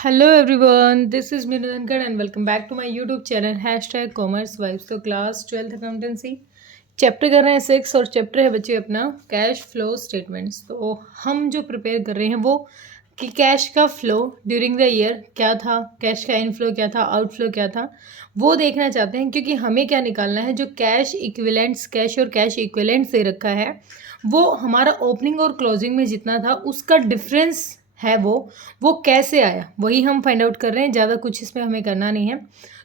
Hello everyone, this is Meenu Dhankhar and welcome back to my YouTube channel hashtag commerce vibes. तो class 12th accountancy chapter कर रहे हैं 6 और chapter है बच्चे अपना कैश फ्लो स्टेटमेंट्स। तो हम जो प्रिपेयर कर रहे हैं वो कि कैश का फ्लो ड्यूरिंग द ईयर क्या था, कैश का इनफ्लो क्या था, आउटफ्लो क्या था, वो देखना चाहते हैं। क्योंकि हमें क्या निकालना है, जो कैश इक्विवेलेंट्स, कैश और कैश इक्विवेलेंट्स दे रखा है वो हमारा ओपनिंग और क्लोजिंग में जितना था उसका डिफरेंस है वो कैसे आया, वही हम फाइंड आउट कर रहे हैं। ज़्यादा कुछ इसमें हमें करना नहीं है।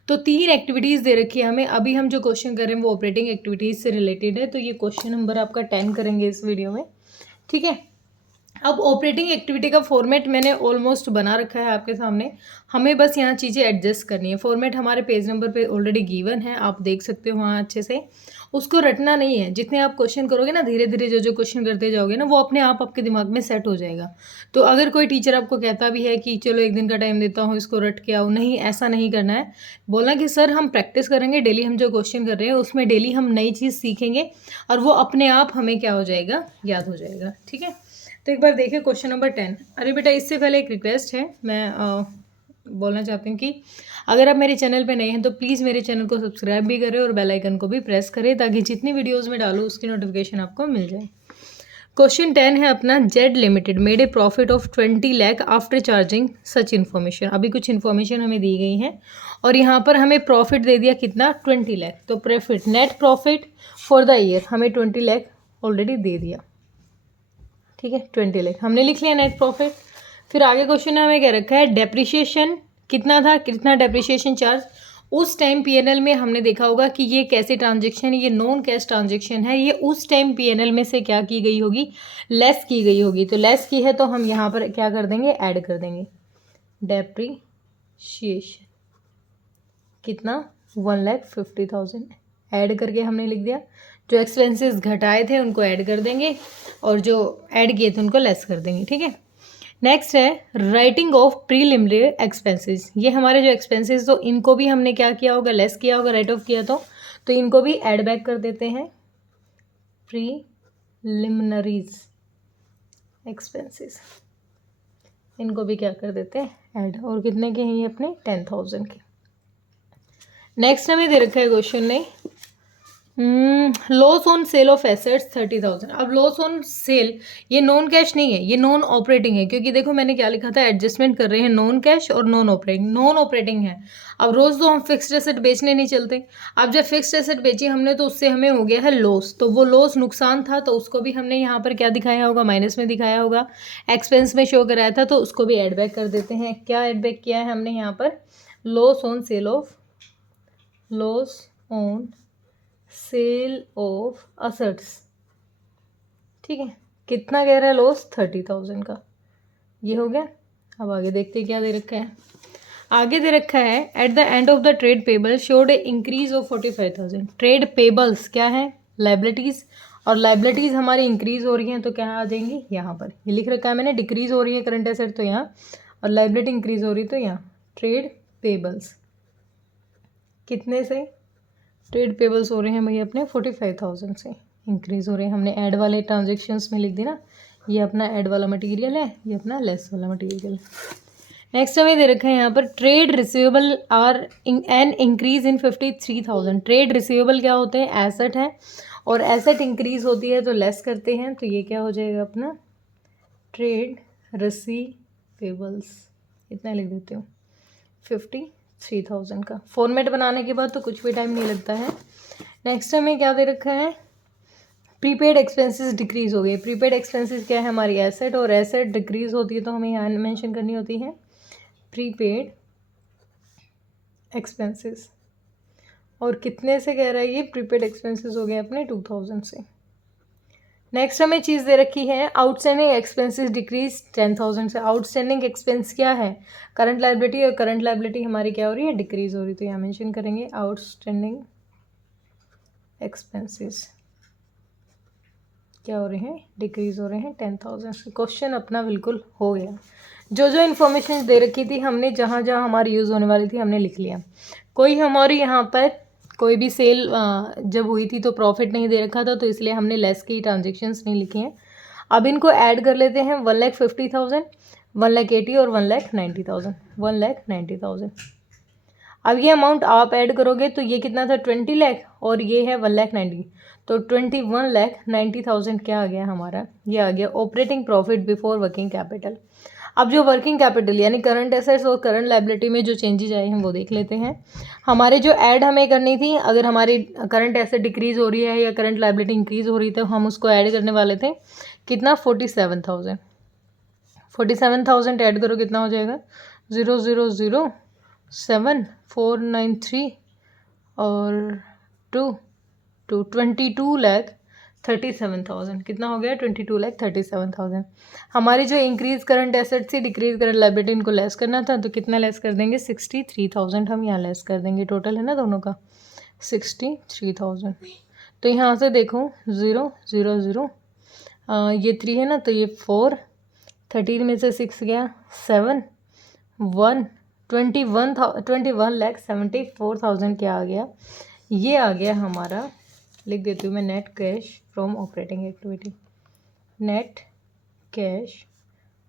तो 3 एक्टिविटीज़ दे रखी है हमें। अभी हम जो क्वेश्चन कर रहे हैं वो ऑपरेटिंग एक्टिविटीज़ से रिलेटेड है। तो ये क्वेश्चन नंबर आपका 10 करेंगे इस वीडियो में, ठीक है। अब ऑपरेटिंग एक्टिविटी का फॉर्मेट मैंने ऑलमोस्ट बना रखा है आपके सामने। हमें बस यहाँ चीज़ें एडजस्ट करनी है। फॉर्मेट हमारे पेज नंबर पे ऑलरेडी गिवन है, आप देख सकते हो वहाँ अच्छे से। उसको रटना नहीं है। जितने आप क्वेश्चन करोगे ना, धीरे धीरे जो जो क्वेश्चन करते जाओगे ना, वो अपने आप आपके दिमाग में सेट हो जाएगा। तो अगर कोई टीचर आपको कहता भी है कि चलो एक दिन का टाइम देता हूँ, इसको रट के आओ, नहीं, ऐसा नहीं करना है। बोलना कि सर हम प्रैक्टिस करेंगे डेली, हम जो क्वेश्चन कर रहे हैं उसमें डेली हम नई चीज़ सीखेंगे और वो अपने आप हमें क्या हो जाएगा, याद हो जाएगा, ठीक है। तो एक बार देखिए क्वेश्चन नंबर 10। अरे बेटा, इससे पहले एक रिक्वेस्ट है, मैं बोलना चाहती हूँ कि अगर आप मेरे चैनल पे नए हैं तो प्लीज़ मेरे चैनल को सब्सक्राइब भी करें और बेल आइकन को भी प्रेस करें, ताकि जितनी वीडियोज़ में डालूँ उसकी नोटिफिकेशन आपको मिल जाए। क्वेश्चन 10 है अपना, Z limited made a profit of 20 lakh after charging such information. अभी कुछ इन्फॉर्मेशन हमें दी गई है और यहाँ पर हमें प्रॉफिट दे दिया कितना, 20 लाख। तो profit, net profit for the year हमें 20 लाख ऑलरेडी दे दिया, ठीक है। 20 लाख हमने लिख लिया नेट प्रॉफिट। फिर आगे क्वेश्चन में हमें क्या रखा है, डेप्रिशिएशन कितना था, कितना डेप्रिशिएशन चार्ज। उस टाइम पीएनएल में हमने देखा होगा कि ये कैसे ट्रांजेक्शन, ये नॉन कैश ट्रांजेक्शन है, ये उस टाइम पीएनएल में से क्या की गई होगी, लेस की गई होगी। तो लेस की है तो हम यहाँ पर क्या कर देंगे, ऐड कर देंगे। डेप्रिशिएशन कितना, 1,50,000 ऐड करके हमने लिख दिया। जो एक्सपेंसेस घटाए थे उनको ऐड कर देंगे और जो ऐड किए थे उनको लेस कर देंगे, ठीक है। नेक्स्ट है राइटिंग ऑफ प्रीलिमिनरी एक्सपेंसेस। ये हमारे जो एक्सपेंसेस, तो इनको भी हमने क्या किया होगा, लेस किया होगा, राइट ऑफ किया तो इनको भी ऐड बैक कर देते हैं। प्रीलिमिनरीज एक्सपेंसेस, इनको भी क्या कर देते हैं, ऐड। और कितने के हैं ये अपने, 10,000 के। नेक्स्ट हमें दे रखा है क्वेश्चन ने, loss on sale of assets 30,000। अब लॉस ऑन सेल ये नॉन कैश नहीं है, ये नॉन ऑपरेटिंग है। क्योंकि देखो मैंने क्या लिखा था, एडजस्टमेंट कर रहे हैं नॉन कैश और नॉन ऑपरेटिंग। नॉन ऑपरेटिंग है। अब रोज़ तो हम फिक्स्ड एसेट बेचने नहीं चलते। अब जब फिक्स्ड एसेट बेची हमने तो उससे हमें हो गया है लॉस, तो वो लॉस नुकसान था, तो उसको भी हमने यहाँ पर क्या दिखाया होगा, माइनस में दिखाया होगा, एक्सपेंस में शो कराया था, तो उसको भी एड बैक कर देते हैं। क्या एड बैक किया है हमने यहाँ पर, loss on sale of, loss on sale of assets, ठीक है। कितना कह रहा है लॉस, 30,000 का, ये हो गया। अब आगे देखते हैं क्या दे रखा है। आगे दे रखा है at the end of the trade payable showed A increase of 45,000। Trade payables क्या है, लाइबिलिटीज, और लाइबिलिटीज हमारी इंक्रीज हो रही हैं तो क्या आ जाएंगी, यहाँ पर ये लिख रखा है मैंने, डिक्रीज हो रही है करंट एसेट तो यहाँ, और लाइबिलिटी इंक्रीज हो रही है तो यहाँ। ट्रेड पेबल्स कितने से, ट्रेड पेबल्स हो रहे हैं भैया अपने 45,000 से इंक्रीज हो रहे हैं। हमने ऐड वाले ट्रांजेक्शन्स में लिख दी ना, ये अपना ऐड वाला मटेरियल है, ये अपना लेस वाला मटेरियल है। नेक्स्ट हमें दे रखा है यहाँ पर, trade receivable are an increase in 53,000। Trade receivable क्या होते हैं, एसेट है, और एसेट इंक्रीज होती है तो लेस करते हैं, तो ये क्या हो जाएगा अपना, ट्रेड रिसीवेबल्स, इतना लिख देते हो 53,000 का। फॉर्मेट बनाने के बाद तो कुछ भी टाइम नहीं लगता है। नेक्स्ट हमें क्या दे रखा है, प्रीपेड एक्सपेंसेस डिक्रीज हो गए। प्रीपेड एक्सपेंसेस क्या है, हमारी एसेट, और एसेट डिक्रीज होती है तो हमें यहाँ मेंशन करनी होती है प्रीपेड एक्सपेंसेस। और कितने से कह रहा है ये, प्रीपेड एक्सपेंसेस हो गए अपने 2,000 से। नेक्स्ट हमें चीज़ दे रखी है, आउटस्टैंडिंग एक्सपेंसेस डिक्रीज 10,000 से। आउटस्टैंडिंग एक्सपेंस क्या है, करंट लाइबिलिटी, और करंट लाइबिलिटी हमारी क्या हो रही है, डिक्रीज हो रही है, तो यहाँ मेंशन करेंगे आउटस्टैंडिंग एक्सपेंसेस क्या हो रहे हैं, डिक्रीज हो रहे हैं 10,000 से। क्वेश्चन अपना बिल्कुल हो गया। जो जो इन्फॉर्मेशन दे रखी थी हमने, जहाँ जहाँ हमारी यूज़ होने वाली थी हमने लिख लिया। कोई हमारी यहाँ पर कोई भी सेल जब हुई थी तो प्रॉफिट नहीं दे रखा था, तो इसलिए हमने लेस की ट्रांजेक्शन्स नहीं लिखी हैं। अब इनको ऐड कर लेते हैं, 1,50,000 1,80,000 और 1,90,000, 1,90,000। अब ये अमाउंट आप ऐड करोगे तो ये कितना था 20 लाख और ये है 1,90,000, तो 21,90,000 क्या आ गया हमारा, ये आ गया operating profit before working capital. अब जो वर्किंग कैपिटल यानी करंट एसेट्स और करंट लायबिलिटी में जो चेंजेस आए हैं वो देख लेते हैं। हमारे जो ऐड हमें करनी थी, अगर हमारी करंट एसेट डिक्रीज हो रही है या करंट लायबिलिटी इंक्रीज हो रही है तो हम उसको ऐड करने वाले थे कितना 47,000। 47,000 ऐड करो कितना हो जाएगा 0,0,0,7,493 और 22,37,000 कितना हो गया 22,37,000। हमारी जो इंक्रीज करंट एसेट थी डिक्रीज करंट लायबिलिटी इनको लेस करना था तो कितना लेस कर देंगे 63,000 हम यहाँ लेस कर देंगे। टोटल है ना दोनों का 63,000। तो यहाँ से देखो 0,0,0 ये 3 है ना तो ये 4, 13 में से 6 गया 7, 1, 21,74,000 क्या आ गया, ये आ गया हमारा, लिख देती हूँ मैं, net cash from operating activity. Net cash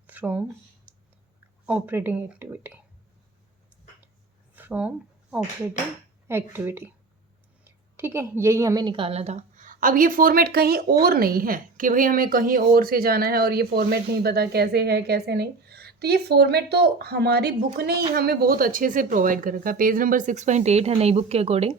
from operating activity, from operating activity. ठीक है, यही हमें निकालना था। अब ये फॉर्मेट कहीं और नहीं है कि भाई हमें कहीं और से जाना है और ये फॉर्मेट नहीं पता कैसे है कैसे नहीं, तो ये फॉर्मेट तो हमारी बुक ने ही हमें बहुत अच्छे से प्रोवाइड कर रखा। पेज नंबर 6.8 है नई बुक के अकॉर्डिंग।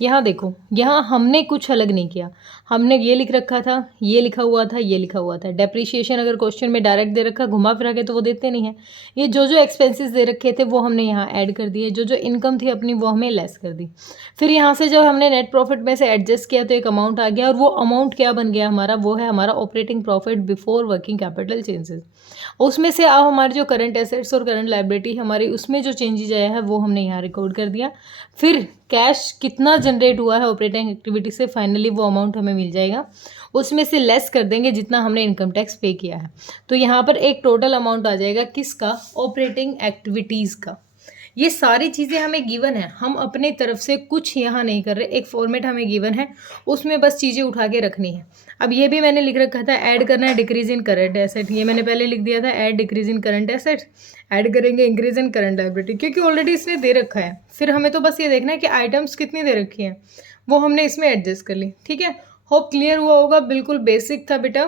यहाँ देखो, यहाँ हमने कुछ अलग नहीं किया, हमने ये लिख रखा था, ये लिखा हुआ था, ये लिखा हुआ था। डेप्रिसिएशन अगर क्वेश्चन में डायरेक्ट दे रखा, घुमा फिरा के तो वो देते नहीं है। ये जो जो एक्सपेंसेस दे रखे थे वो हमने यहाँ ऐड कर दिए, जो जो इनकम थी अपनी वो हमें लेस कर दी। फिर यहाँ से जब हमने नेट प्रॉफिट में से एडजस्ट किया तो एक अमाउंट आ गया, और वो अमाउंट क्या बन गया हमारा, वो है हमारा operating profit before working capital changes. उसमें से अब हमारे जो करंट एसेट्स और करंट लायबिलिटी हमारी उसमें जो चेंजेस आया है वो हमने यहाँ रिकॉर्ड कर दिया। फिर कैश कितना जनरेट हुआ है ऑपरेटिंग एक्टिविटी से, फाइनली वो अमाउंट हमें मिल जाएगा, उसमें से लेस कर देंगे जितना हमने इनकम टैक्स पे किया है। तो यहाँ पर एक टोटल अमाउंट आ जाएगा किसका, ऑपरेटिंग एक्टिविटीज़ का। ये सारी चीज़ें हमें गिवन है, हम अपने तरफ से कुछ यहाँ नहीं कर रहे, एक फॉर्मेट हमें गिवन है उसमें बस चीज़ें उठा के रखनी है। अब ये भी मैंने लिख रखा था ऐड करना है डिक्रीज इन करंट एसेट, ये मैंने पहले लिख दिया था add decrease in current asset, add करेंगे इंक्रीज इन करंट लायबिलिटी, क्योंकि ऑलरेडी इसने दे रखा है। फिर हमें तो बस ये देखना है कि आइटम्स कितनी दे रखी हैं वो हमने इसमें एडजस्ट कर ली। ठीक है, होप क्लियर हुआ होगा, बिल्कुल बेसिक था बेटा।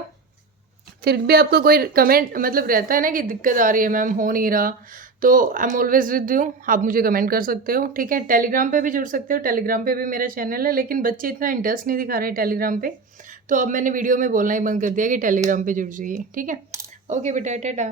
फिर भी आपको कोई कमेंट मतलब रहता है ना कि दिक्कत आ रही है मैम हो नहीं रहा, तो I am always with you, आप मुझे कमेंट कर सकते हो। ठीक है, टेलीग्राम पे भी जुड़ सकते हो, टेलीग्राम पे भी मेरा चैनल है, लेकिन बच्चे इतना इंटरेस्ट नहीं दिखा रहे टेलीग्राम पे, तो अब मैंने वीडियो में बोलना ही बंद कर दिया कि टेलीग्राम पे जुड़ जाइए। ठीक है, ओके बेटा, टाटा।